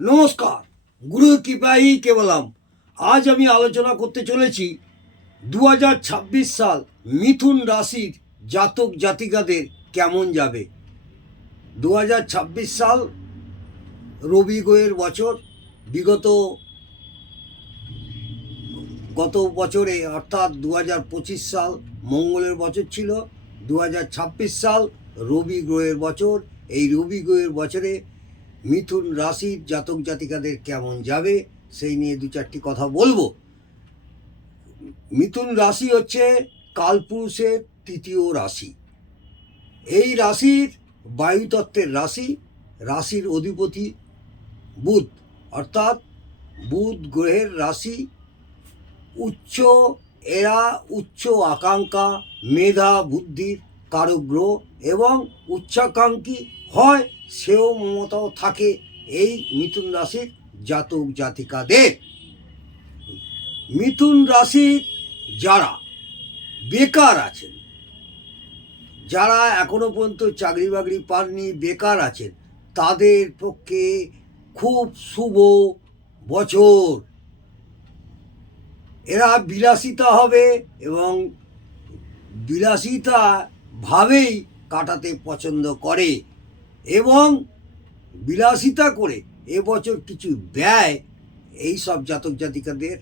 নমস্কার গুরু কৃপাই কেবলাম। আজ আমি আলোচনা করতে চলেছি দু হাজার ছাব্বিশ সাল মিথুন রাশির জাতক জাতিকাদের কেমন যাবে। দু হাজার ছাব্বিশ সাল রবি গোয়ের বছর, বিগত গত বছরে অর্থাৎ দু হাজার পঁচিশ সাল মঙ্গলের বছর ছিল দু হাজার ছাব্বিশ সাল রবি গ্রহের বছর। এই রবি গ্রহের বছরে মিথুন রাশির জাতক জাতিকাদের কেমন যাবে, সেই নিয়ে দু চারটি কথা বলব। মিথুন রাশি হচ্ছে কালপুরুষের তৃতীয় রাশি। এই রাশির বায়ুতত্ত্বের রাশি, রাশির অধিপতি বুধ। অর্থাৎ বুধ গ্রহের রাশি, উচ্চ এরা, উচ্চ আকাঙ্ক্ষা, মেধা, বুদ্ধির কারক গ্রহ এবং উচ্চাকাঙ্ক্ষী হয় সেও মমতাও থাকে এই মিথুন রাশির জাতক জাতিকাদের। মিথুন রাশির যারা বেকার আছেন, যারা এখনও পর্যন্ত চাকরি বাকরি পাননি, বেকার আছেন, তাদের পক্ষে খুব শুভ বছর। এরা বিলাসিতা হবে এবং বিলাসিতা ভাবেই কাটাতে পছন্দ করে। এবং বিলাসিতা করে এবছর কিছু ব্যয় এই সব জাতক জাতিকাদের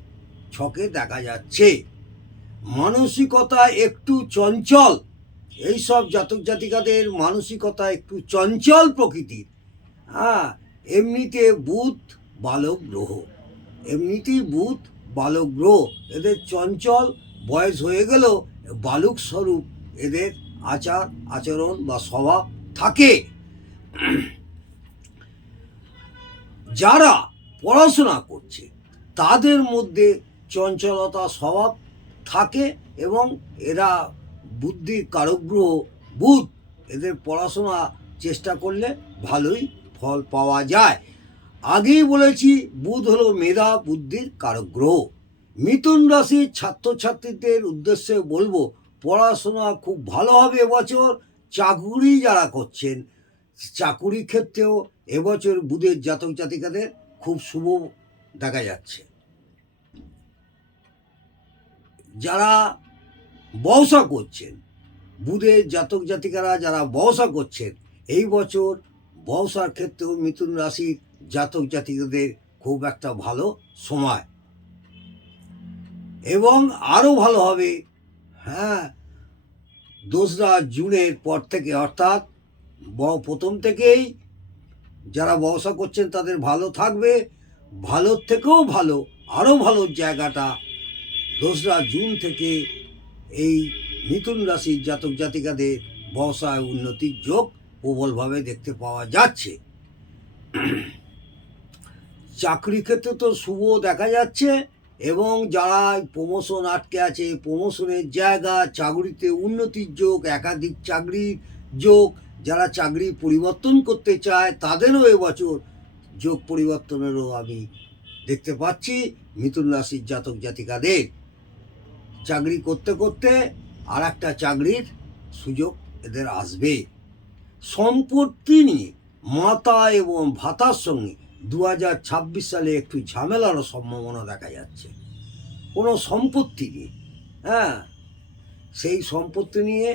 ছকে দেখা যাচ্ছে। মানসিকতা একটু চঞ্চল, এই সব জাতক জাতিকাদের মানসিকতা একটু চঞ্চল প্রকৃতির। হ্যাঁ এমনিতে বুধ বালক গ্রহ, এমনিতেই বুধ বালক গ্রহ, এদের চঞ্চল বয়স হয়ে গেলেও বালক স্বরূপ এদের আচার, আচরণ বা স্বভাব থাকে। যারা পড়াশোনা করছে, তাদের মধ্যে চঞ্চলতা স্বভাব থাকে এবং এরা বুদ্ধির কারগ্রহ, বুধ এদের পড়াশোনা চেষ্টা করলে ভালোই ফল পাওয়া যায়। আগেই বলেছি, বুধ হলো মেধা, বুদ্ধির কারগ্রহ। মিথুন রাশির ছাত্রছাত্রীদের উদ্দেশ্যে বলব, পড়াশোনা খুব ভালো হবে এবছর। চাকুরি যারা করছেন চাকুরি ক্ষেত্রেও এবছর বুধের জাতক জাতিকাদের খুব শুভ দেখা যাচ্ছে। যারা বওসা করছেন, বুধের জাতক জাতিকারা যারা বওসা করছেন, এই বছর বওসার ক্ষেত্রেও মিথুন রাশির জাতক জাতিকাদের খুব একটা ভালো সময়। এবং আরও ভালো হবে হ্যাঁ দোসরা জুনের পর থেকে অর্থাৎ প্রথম থেকেই যারা ব্যবসা করছেন তাদের ভালো থাকবে, ভালোর থেকেও ভালো আরও ভালো জায়গাটা। দোসরা জুন থেকে এই মিথুন রাশির জাতক জাতিকাদের ব্যবসায় উন্নতির যোগ প্রবলভাবে দেখতে পাওয়া যাচ্ছে। চাকরি ক্ষেত্রে তো শুভ দেখা যাচ্ছে। এবং যারা প্রমোশন আটকে আছে প্রমোশনের জায়গা, চাকরিতে উন্নতির যোগ, একাধিক চাকরির যোগ, যারা চাকরি পরিবর্তন করতে চায়, তাদেরও এবছর যোগ পরিবর্তনেরও আমি দেখতে পাচ্ছি মিথুন রাশির জাতক জাতিকাদের। চাকরি করতে করতে আর একটা চাকরির সুযোগ এদের আসবে। সম্পত্তি নিয়ে মাতা এবং ভাতার সঙ্গে দু হাজার ছাব্বিশ সালে একটু ঝামেলারও সম্ভাবনা দেখা যাচ্ছে। কোনো সম্পত্তি নিয়ে হ্যাঁ? সেই সম্পত্তি নিয়ে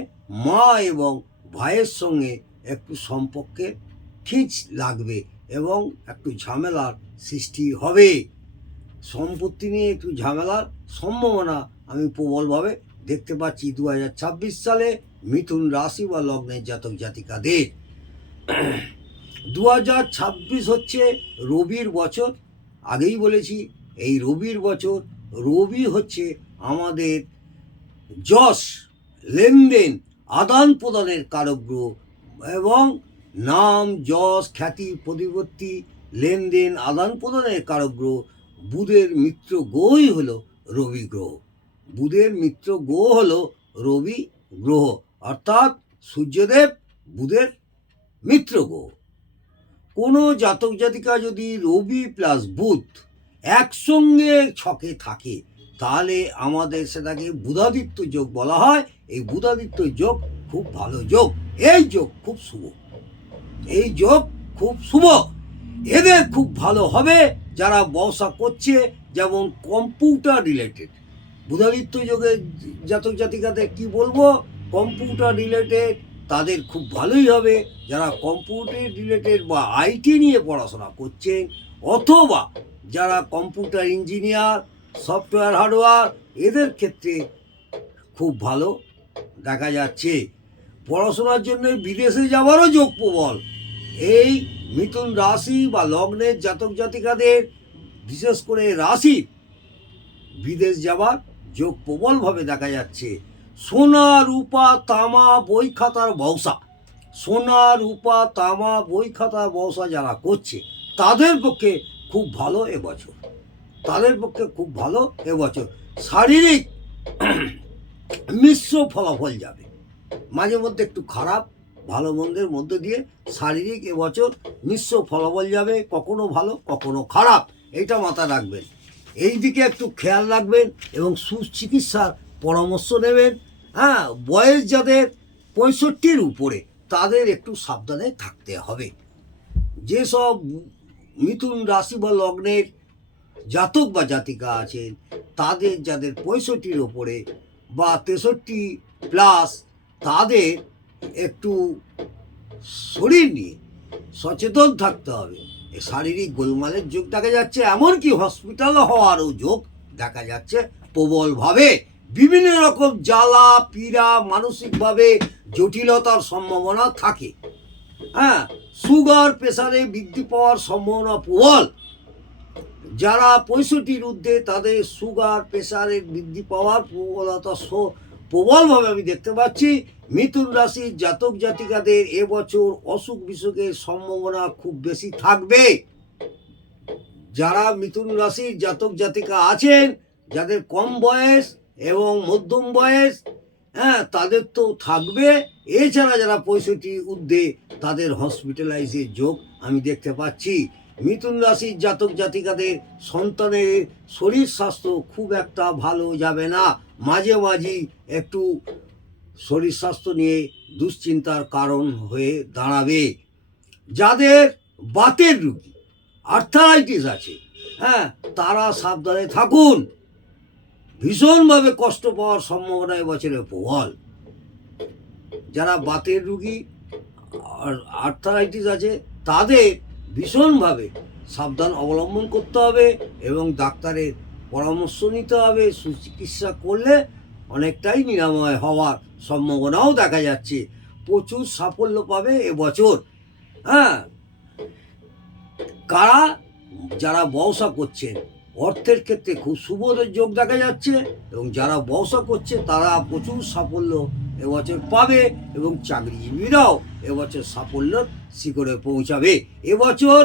মা এবং ভাইয়ের সঙ্গে একটু সম্পর্কে খিঁচ লাগবে এবং একটু ঝামেলার সৃষ্টি হবে। সম্পত্তি নিয়ে একটু ঝামেলার সম্ভাবনা আমি প্রবলভাবে দেখতে পাচ্ছি দু হাজার ছাব্বিশ সালে মিথুন রাশি বা লগ্নের জাতক জাতিকাদের দু হাজার ছাব্বিশ হচ্ছে রবির বছর। আগেই বলেছি, এই রবির বছর রবি হচ্ছে আমাদের যশ, লেনদেন, আদান প্রদানের কারক গ্রহ এবং নাম, যশ, খ্যাতি, প্রতিপত্তি, লেনদেন, আদান প্রদানের কারক গ্রহ বুধের মিত্র গ্রহই হলো রবি গ্রহ। বুধের মিত্র গ্রহ হলো রবি গ্রহ। অর্থাৎ সূর্যদেব বুধের মিত্র গ্রহ। কোনো জাতক জাতিকা যদি রবি প্লাস বুধ একসঙ্গে ছকে থাকে, তাহলে আমাদের সেটাকে বুধাদিত্য যোগ বলা হয়। এই বুধাদিত্য যোগ খুব ভালো যোগ। এই যোগ খুব শুভ। এই যোগ খুব শুভ। এদের খুব ভালো হবে যারা ব্যবসা করছে, যেমন কম্পিউটার রিলেটেড। বুধাদিত্য যোগের জাতক জাতিকাদের কি বলব? কম্পিউটার রিলেটেড তাদের খুব ভালোই হবে যারা কম্পিউটার রিলেটেড বা আইটি নিয়ে পড়াশোনা করছেন, অথবা যারা কম্পিউটার ইঞ্জিনিয়ার সফটওয়্যার হার্ডওয়্যার এদের ক্ষেত্রে খুব ভালো দেখা যাচ্ছে। পড়াশোনার জন্য বিদেশে যাওয়ারও যোগ প্রবল। এই মিথুন রাশি বা লগ্নের জাতক জাতিকাদের, বিশেষ করে রাশি বিদেশ যাওয়ার যোগ প্রবলভাবে দেখা যাচ্ছে। সোনা রূপা তামা বই খাতার ব্যবসা সোনা রূপা তামা বই খাতার ব্যবসা যারা করছে, তাদের পক্ষে খুব ভালো এবছর তাদের পক্ষে খুব ভালো এবছর শারীরিক মিশ্র ফলাফল যাবে। মাঝে মধ্যে একটু খারাপ, ভালো মন্দের মধ্যে দিয়ে শারীরিক এবছর মিশ্র ফলাফল যাবে, কখনো ভালো, কখনো খারাপ এটা মাথায় রাখবেন। এই দিকে একটু খেয়াল রাখবেন এবং সুচিকিৎসার পরামর্শ নেবেন। হ্যাঁ বয়স যাদের পঁয়ষট্টির উপরে, তাদের একটু সাবধানে থাকতে হবে। যেসব মিথুন রাশি বা লগ্নের জাতক বা জাতিকা আছেন, তাদের যাদের পঁয়ষট্টির ওপরে বা তেষট্টি প্লাস, তাদের একটু শরীর নিয়ে সচেতন থাকতে হবে। শারীরিক গোলমালের যোগ দেখা যাচ্ছে, এমনকি হসপিটাল হওয়ারও যোগ দেখা যাচ্ছে প্রবলভাবে। বিভিন্ন রকম জ্বালা, পীড়া মানসিকভাবে জটিলতার সম্ভাবনা থাকে। হ্যাঁ সুগার, প্রেসারে বৃদ্ধি পাওয়ার সম্ভাবনা প্রবল। যারা পঁয়ষট্টির ঊর্ধ্বে তাদের সুগার প্রেসারের বৃদ্ধি পাওয়ার প্রবলতা প্রবলভাবে আমি দেখতে পাচ্ছি। মিথুন রাশির জাতক জাতিকাদের এবছর অসুখ বিসুখের সম্ভাবনা খুব বেশি থাকবে। যারা মিথুন রাশির জাতক জাতিকা আছেন, যাদের কম বয়স এবং মধ্যম বয়স হ্যাঁ তাদের তো থাকবে। এছাড়া যারা পঁয়ষট্টি ঊর্ধ্বে তাদের হসপিটালাইজের যোগ আমি দেখতে পাচ্ছি। মিথুন রাশির জাতক জাতিকাদের সন্তানের শরীর স্বাস্থ্য খুব একটা ভালো যাবে না। মাঝে মাঝে একটু শরীর স্বাস্থ্য নিয়ে দুশ্চিন্তার কারণ হয়ে দাঁড়াবে। যাদের বাতের রুগী আর্থারাইটিস আছে হ্যাঁ তারা সাবধানে থাকুন। ভীষণভাবে কষ্ট পাওয়ার সম্ভাবনা এবছরে প্রবল যারা বাতের রুগী আর আর্থারাইটিস আছে, তাদের ভীষণভাবে সাবধান অবলম্বন করতে হবে এবং ডাক্তারের পরামর্শ নিতে হবে, সুচিকিৎসা করলে অনেকটাই নিরাময় হওয়ার সম্ভাবনাও দেখা যাচ্ছে। প্রচুর সাফল্য পাবে এবছর হ্যাঁ? কারা? যারা ব্যবসা করছেন অর্থের ক্ষেত্রে খুব শুভ যোগ দেখা যাচ্ছে এবং যারা ব্যবসা করছে তারা প্রচুর সাফল্য এবছর পাবে এবং চাকরিজীবীরাও এবছর সাফল্যর শিখরে পৌঁছাবে। এবছর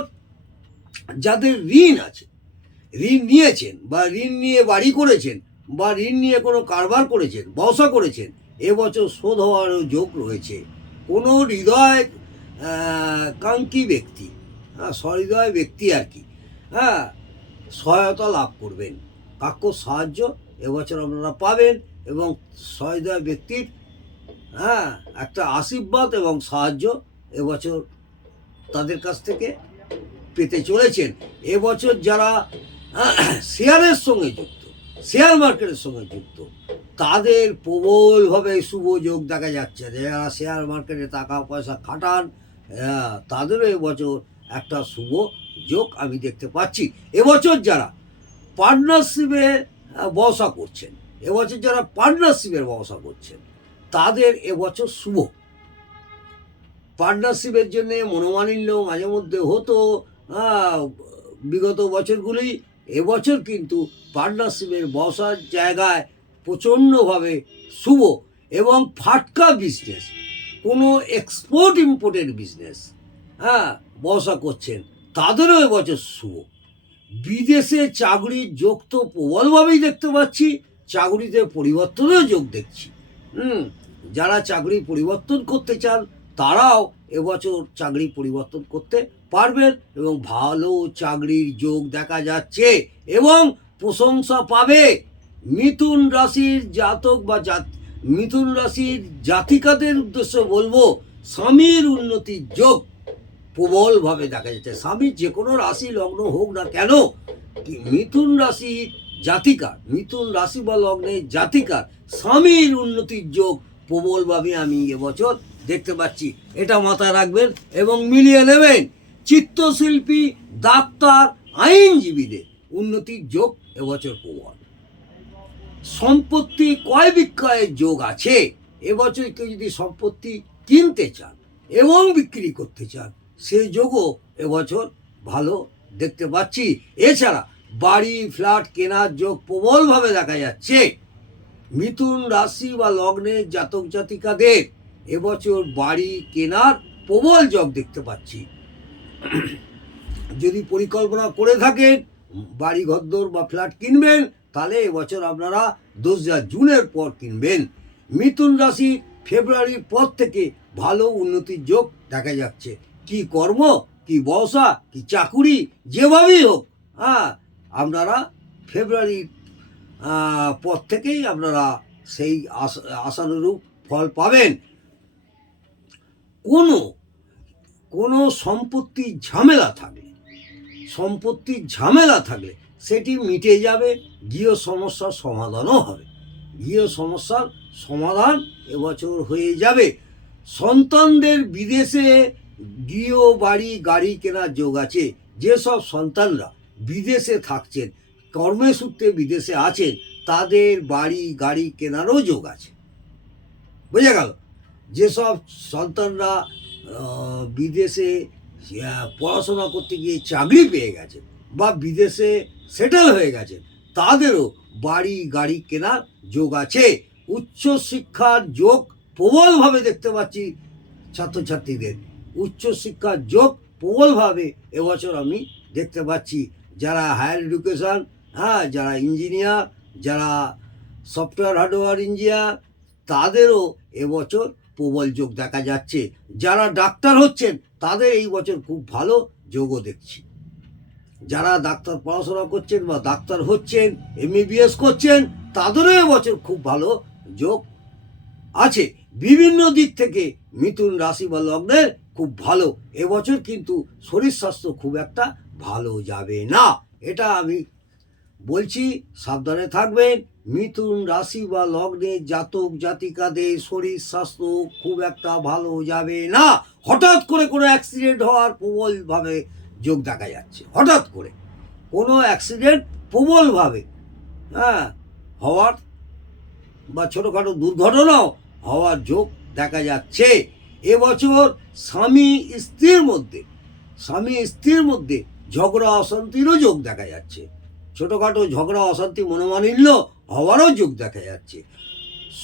যাদের ঋণ আছে, ঋণ নিয়েছেন বা ঋণ নিয়ে বাড়ি করেছেন বা ঋণ নিয়ে কোনো কারবার করেছেন, ব্যবসা করেছেন এবছর শোধ হওয়ারও যোগ রয়েছে। কোনো হৃদয় কাঙ্ক্ষী ব্যক্তি হ্যাঁ সহৃদয় ব্যক্তি আর কি হ্যাঁ সহায়তা লাভ করবেন। কাক্য সাহায্য এবছর আপনারা পাবেন এবং সহৃদয় ব্যক্তির হ্যাঁ একটা আশীর্বাদ এবং সাহায্য এবছর তাদের কাছ থেকে পেতে চলেছেন। এবছর যারা, শেয়ারের সঙ্গে যুক্ত, শেয়ার মার্কেটের সঙ্গে যুক্ত, তাদের প্রবলভাবে শুভ যোগ দেখা যাচ্ছে। যারা শেয়ার মার্কেটে টাকা পয়সা খাটান তাদেরও এবছর একটা শুভ যোগ আমি দেখতে পাচ্ছি। এবছর যারা পার্টনারশিপে ব্যবসা করছেন, এবছর যারা পার্টনারশিপের ব্যবসা করছেন, তাদের এবছর শুভ। পার্টনারশিপের জন্য মনোমালিন্য মাঝে মধ্যে হতো বিগত বছরগুলি। এবছর কিন্তু পার্টনারশিপের ব্যবসার জায়গায় প্রচণ্ডভাবে শুভ এবং ফাটকা বিজনেস কোনো এক্সপোর্ট ইম্পোর্টের বিজনেস হ্যাঁ ব্যবসা করছেন। তাদেরও এবছর শুভ। বিদেশে চাকরির যোগ তো প্রবলভাবেই দেখতে পাচ্ছি, চাকরিতে পরিবর্তনেও যোগ দেখছি। হুম, যারা চাকরি পরিবর্তন করতে চান, তারাও এবছর চাকরি পরিবর্তন করতে পারবেন এবং ভালো চাকরির যোগ দেখা যাচ্ছে এবং প্রশংসা পাবে। মিথুন রাশির জাতক বা জাত, মিথুন রাশির জাতিকাদের উদ্দেশ্য বলব, স্বামীর উন্নতির যোগ। প্রবলভাবে দেখা যাচ্ছে। স্বামী যে কোনো রাশি লগ্ন হোক না কেন, কি মিথুন রাশি জাতিকার, মিথুন রাশি বা লগ্নের জাতিকার, স্বামীর উন্নতির যোগ প্রবলভাবে আমি এবছর দেখতে পাচ্ছি। এটা মাথায় রাখবেন এবং মিলিয়ে নেবেন চিত্রশিল্পী ডাক্তার, আইনজীবীদের উন্নতির যোগ এবছর প্রবল। সম্পত্তি ক্রয় বিক্রয়ের যোগ আছে। এবছর কেউ যদি সম্পত্তি কিনতে চান এবং বিক্রি করতে চান সে যোগও এবছর ভালো দেখতে পাচ্ছি। এছাড়া বাড়ি, ফ্ল্যাট কেনার যোগ প্রবলভাবে দেখা যাচ্ছে। মিথুন রাশি বা লগ্নের জাতক জাতিকাদের এবছর বাড়ি কেনার প্রবল যোগ দেখতে পাচ্ছি। যদি পরিকল্পনা করে থাকেন, বাড়ি, ঘরদোর বা ফ্ল্যাট কিনবেন, তাহলে এবছর আপনারা দোসরা জুনের পর কিনবেন। মিথুন রাশি ফেব্রুয়ারির পর থেকে ভালো উন্নতির যোগ দেখা যাচ্ছে। কি কর্ম কি ব্যবসা কি চাকুরি যেভাবেই হোক হ্যাঁ আপনারা ফেব্রুয়ারির আহ, পর থেকেই আপনারা সেই আশা- আশানুরূপ ফল পাবেন। কোনো কোনো সম্পত্তির ঝামেলা থাকলে সম্পত্তির ঝামেলা থাকলে সেটি মিটে যাবে গৃহ সমস্যার সমাধানও হবে। গৃহ সমস্যার সমাধান এবছর হয়ে যাবে। সন্তানদের বিদেশে গৃহ বাড়ি, গাড়ি কেনার যোগ আছে। যেসব সন্তানরা বিদেশে থাকছেন, কর্মসূত্রে বিদেশে আছেন, তাদের বাড়ি, গাড়ি কেনারও যোগ আছে। বোঝা গেল? যেসব সন্তানরা বিদেশে পড়াশোনা করতে গিয়ে চাকরি পেয়ে গেছেন বা বিদেশে সেটেল হয়ে গেছেন, তাদেরও বাড়ি, গাড়ি কেনার যোগ আছে। উচ্চশিক্ষার যোগ প্রবলভাবে দেখতে পাচ্ছি ছাত্রছাত্রীদের। উচ্চশিক্ষার যোগ প্রবলভাবে এবছর আমি দেখতে পাচ্ছি। যারা হায়ার এডুকেশন হ্যাঁ যারা ইঞ্জিনিয়ার যারা সফটওয়্যার হার্ডওয়্যার ইঞ্জিনিয়ার তাদেরও এবছর প্রবল যোগ দেখা যাচ্ছে। যারা ডাক্তার হচ্ছেন, তাদের এই বছর খুব ভালো যোগও দেখছি। যারা ডাক্তার পড়াশোনা করছেন বা ডাক্তার হচ্ছেন এমবিবিএস করছেন, তাদেরও এবছর খুব ভালো যোগ আছে। বিভিন্ন দিক থেকে মিথুন রাশি বা লগ্নের খুব ভালো। এবছর কিন্তু শরীর স্বাস্থ্য খুব একটা ভালো যাবে না। এটা আমি বলছি, সাবধানে থাকবেন। মিথুন রাশি বা লগ্নে জাতক জাতিকাদের শরীর স্বাস্থ্য খুব একটা ভালো যাবে না। হঠাৎ করে কোনো অ্যাক্সিডেন্ট হওয়ার প্রবলভাবে যোগ দেখা যাচ্ছে। হঠাৎ করে কোনো অ্যাক্সিডেন্ট প্রবলভাবে হ্যাঁ হওয়ার বা ছোটোখাটো দুর্ঘটনাও হওয়ার যোগ দেখা যাচ্ছে। এবছর স্বামী স্ত্রীর মধ্যে, স্বামী স্ত্রীর মধ্যে ঝগড়া অশান্তিরও যোগ দেখা যাচ্ছে। ছোটোখাটো ঝগড়া অশান্তি মনোমালিন্য হওয়ারও যোগ দেখা যাচ্ছে।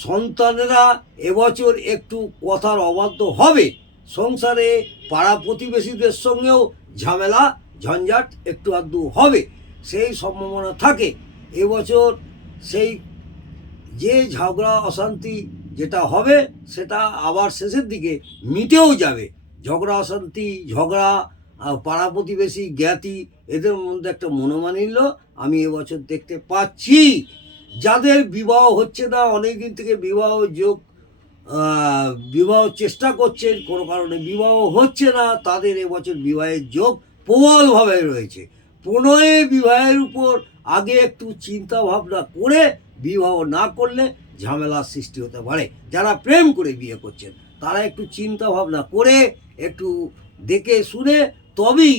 সন্তানেরা এবছর একটু কথার অবাধ্য হবে। সংসারে পাড়া প্রতিবেশীদের সঙ্গেও ঝামেলা, ঝঞ্ঝাট একটু আধটু হবে। সেই সম্ভাবনা থাকে। এবছর সেই যে ঝগড়া, অশান্তি যেটা হবে সেটা আবার শেষের দিকে মিটেও যাবে। ঝগড়া অশান্তি, ঝগড়া পাড়া প্রতিবেশী, জ্ঞাতি, এদের মধ্যে একটা মনোমালিন্য আমি এবছর দেখতে পাচ্ছি। যাদের বিবাহ হচ্ছে না অনেক দিন থেকে বিবাহ যোগ বিবাহ চেষ্টা করছেন, কোনো কারণে বিবাহ হচ্ছে না, তাদের এবছর বিবাহের যোগ প্রবলভাবে রয়েছে। প্রণয়ে বিবাহের উপর আগে একটু চিন্তা ভাবনা করে বিবাহ না করলে ঝামেলার সৃষ্টি হতে পারে। যারা প্রেম করে বিয়ে করছেন, তারা একটু চিন্তা ভাবনা করে, একটু দেখে শুনে তবেই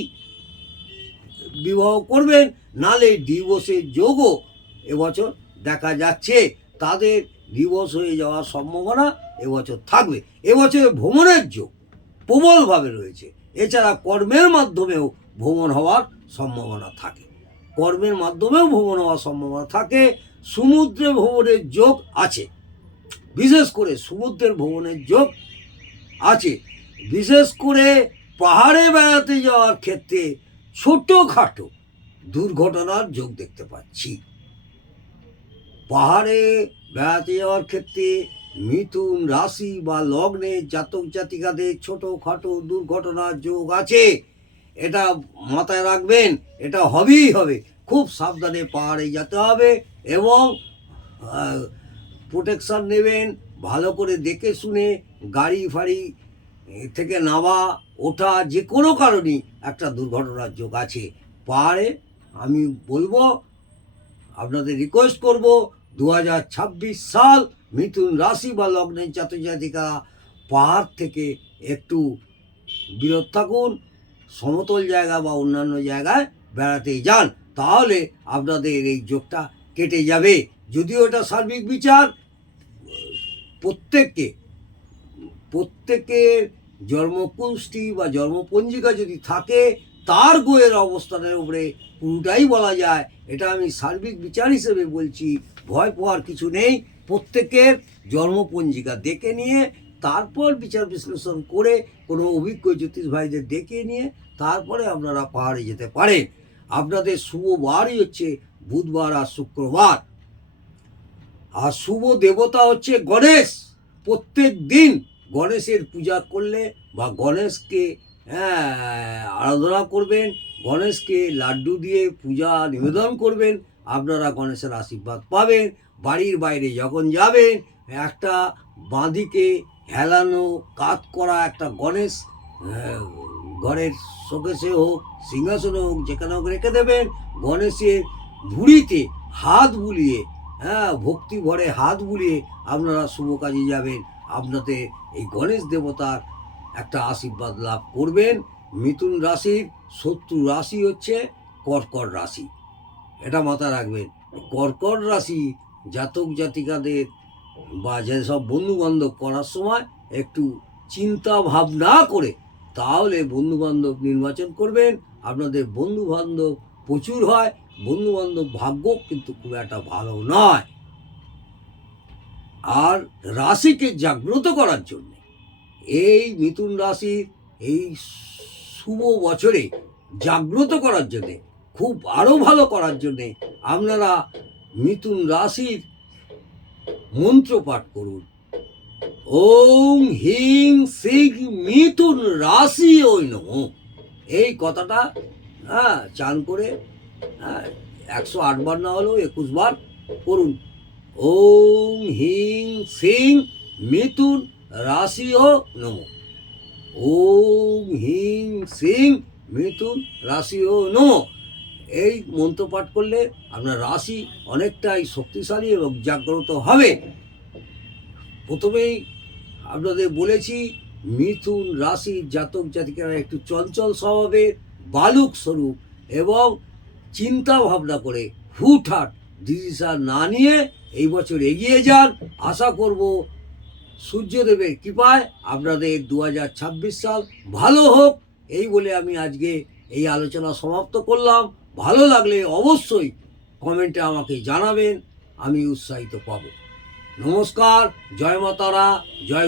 বিবাহ করবেন। নালে ডিভোর্সের যোগও এবছর দেখা যাচ্ছে। তাদের ডিভোর্স হয়ে যাওয়ার সম্ভাবনা এবছর থাকবে। এবছর ভ্রমণের যোগ প্রবলভাবে রয়েছে। এছাড়া কর্মের মাধ্যমেও ভ্রমণ হওয়ার সম্ভাবনা থাকে। কর্মের মাধ্যমেও ভ্রমণ হওয়ার সম্ভাবনা থাকে। সমুদ্রে ভ্রমণের যোগ আছে। বিশেষ করে সমুদ্রের ভ্রমণের যোগ আছে। বিশেষ করে পাহাড়ে বেড়াতে যাওয়ার ক্ষেত্রে ছোটোখাটো দুর্ঘটনার যোগ দেখতে পাচ্ছি। পাহাড়ে বেড়াতে যাওয়ার ক্ষেত্রে মিথুন রাশি বা লগ্নে জাতক জাতিকাদের ছোটোখাটো দুর্ঘটনার যোগ আছে। এটা মাথায় রাখবেন, এটা হবেই হবে। খুব সাবধানে পাহাড়ে যেতে হবে এবং প্রোটেকশান নেবেন, ভালো করে দেখে শুনে গাড়ি ফাড়ি থেকে নামা, ওঠা যে কোনো কারণেই একটা দুর্ঘটনার যোগ আছে। পাহাড়ে আমি বলব, আপনাদের রিকোয়েস্ট করব দু হাজার ছাব্বিশ সাল মিথুন রাশি বা লগ্নের জাতজাতিকা পাহাড় থেকে একটু বিরত থাকুন, সমতল জায়গা বা অন্যান্য জায়গায় বেড়াতে যান। তাহলে আপনাদের এই যোগটা কেটে যাবে। যদিও এটা সার্বিক বিচার, প্রত্যেককে, প্রত্যেকের জন্মকুষ্টি বা জন্মপঞ্জিকা যদি থাকে, তার গোয়ের অবস্থানের উপরে পুরোটাই বলা যায়। এটা আমি সার্বিক বিচার হিসেবে বলছি, ভয় পাওয়ার কিছু নেই। প্রত্যেকের জন্মপঞ্জিকা দেখে নিয়ে, তারপর বিচার বিশ্লেষণ করে কোনো অভিজ্ঞ জ্যোতিষ ভাইদের ডেকে নিয়ে, তারপরে আপনারা পাহাড়ে যেতে পারেন। আপনাদের শুভ বারই হচ্ছে বুধবার আর শুক্রবার। আর শুভ দেবতা হচ্ছে গণেশ। প্রত্যেক দিন গণেশের পূজা করলে বা গণেশকে হ্যাঁ, আরাধনা করবেন গণেশকে লাড্ডু দিয়ে পূজা নিবেদন করবেন আপনারা গণেশের আশীর্বাদ পাবেন বাড়ির বাইরে যখন যাবেন একটা বাঁদিকে হেলানো কাত করা একটা গণেশ আহ, ঘরের শোকেসে হোক, সিংহাসনে হোক, যেখানে হোক রেখে দেবেন। গণেশের ভুঁড়িতে হাত বুলিয়ে হ্যাঁ ভক্তি ভরে হাত বুলিয়ে আপনারা শুভ কাজে যাবেন। আপনাদের এই গণেশ দেবতার একটা আশীর্বাদ লাভ করবেন। মিথুন রাশির শত্রু রাশি হচ্ছে কর্কট রাশি। এটা মাথায় রাখবেন, কর্কট রাশি জাতক জাতিকাদের বা যেসব বন্ধু বান্ধব করার সময় একটু চিন্তা ভাবনা করে তাহলে বন্ধু বান্ধব নির্বাচন করবেন। আপনাদের বন্ধু বান্ধব প্রচুর হয় বন্ধু বান্ধব ভাগ্য কিন্তু খুব একটা ভালো নয়। আর রাশিকে জাগ্রত করার জন্য, এই মিথুন রাশির এই শুভ বছরে জাগ্রত করার জন্যে, খুব আরও ভালো করার জন্যে আপনারা মিথুন রাশির মন্ত্র পাঠ করুন। ওং হিং সিং মিথুন রাশি ওই নম। এই কথাটা হ্যাঁ চান করে হ্যাঁ একশো আটবার না হলেও একুশ বার করুন। ওং হিং সিং মিথুন রাশি ও নম। ওং হিং সিং মিথুন রাশি ও নম। এই মন্ত্র পাঠ করলে আপনার রাশি অনেকটাই শক্তিশালী এবং জাগ্রত হবে। প্রথমেই আপনাদের বলেছি, মিথুন রাশি জাতক জাতিকারা একটু চঞ্চল স্বভাবের, বালুক স্বরূপ এবং চিন্তা ভাবনা করে হুটহাট ডিসিশন না নিয়ে এই বছর এগিয়ে যান। আশা করব সূর্যদেবের কৃপায় আপনাদের দু হাজার ছাব্বিশ সাল ভালো হোক। এই বলে আমি আজকে এই আলোচনা সমাপ্ত করলাম। ভালো লাগলে অবশ্যই কমেন্টে আমাকে জানাবেন, আমি উৎসাহিত পাব। নমস্কার, জয় মাতারা, জয়